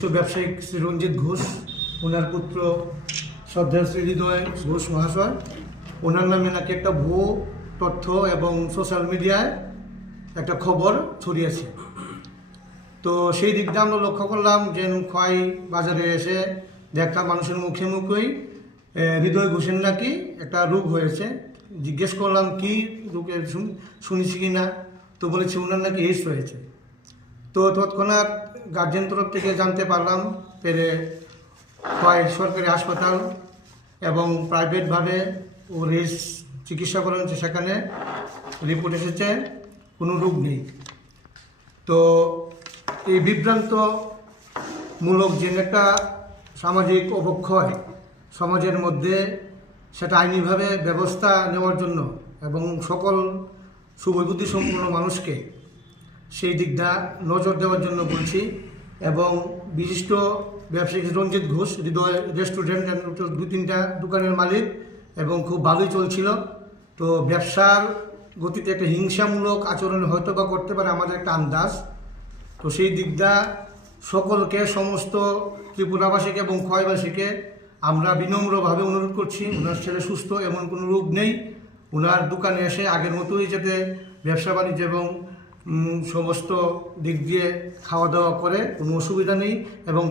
ব্যবসায়িক শ্রী রঞ্জিত ঘোষ, ওনার পুত্র শ্রদ্ধেয় শ্রী হৃদয় ঘোষ মহাশয়, ওনার নামে নাকি একটা ভুয়ো তথ্য এবং সোশ্যাল মিডিয়ায় একটা খবর ছড়িয়েছে। তো সেই দিকটা আমরা লক্ষ্য করলাম যে খোয়াই বাজারে এসে দেখলাম মানুষের মুখে মুখেই হৃদয় ঘোষের নাকি একটা রোগ হয়েছে। জিজ্ঞেস করলাম কি রোগের শুনেছি কি না, তো বলেছি ওনার নাকি এইডস হয়েছে। তো তৎক্ষণাৎ গার্জেন তরফ থেকে জানতে পারলাম, পেরে হয় সরকারি হাসপাতাল এবং প্রাইভেটভাবে ও চিকিৎসা করা হচ্ছে, সেখানে রিপোর্ট এসেছে কোনো রোগ নেই। তো এই বিভ্রান্তমূলক যে একটা সামাজিক অবক্ষয় সমাজের মধ্যে, সেটা আইনিভাবে ব্যবস্থা নেওয়ার জন্য এবং সকল শুভবুদ্ধি সম্পন্ন মানুষকে সেই দিকটা নজর দেওয়ার জন্য বলছি। এবং বিশিষ্ট ব্যবসায়ী রঞ্জিত ঘোষ হৃদয় রেস্টুরেন্ট দু তিনটা দোকানের মালিক এবং খুব ভালোই চলছিল। তো ব্যবসার গতিতে একটা হিংসামূলক আচরণ হয়তো বা করতে পারে আমাদের একটা আন্দাজ। তো সেই দিকটা সকলকে, সমস্ত ত্রিপুরাবাসীকে এবং খোয়াইবাসীকে আমরা বিনম্রভাবে অনুরোধ করছি, ওনার ছেলে সুস্থ, এমন কোনো রোগ নেই। ওনার দোকানে এসে আগের মতোই যাতে ব্যবসা বাণিজ্য এবং সমস্ত দিক দিয়ে খাওয়া দাওয়া করে, কোনো অসুবিধা নেই। এবং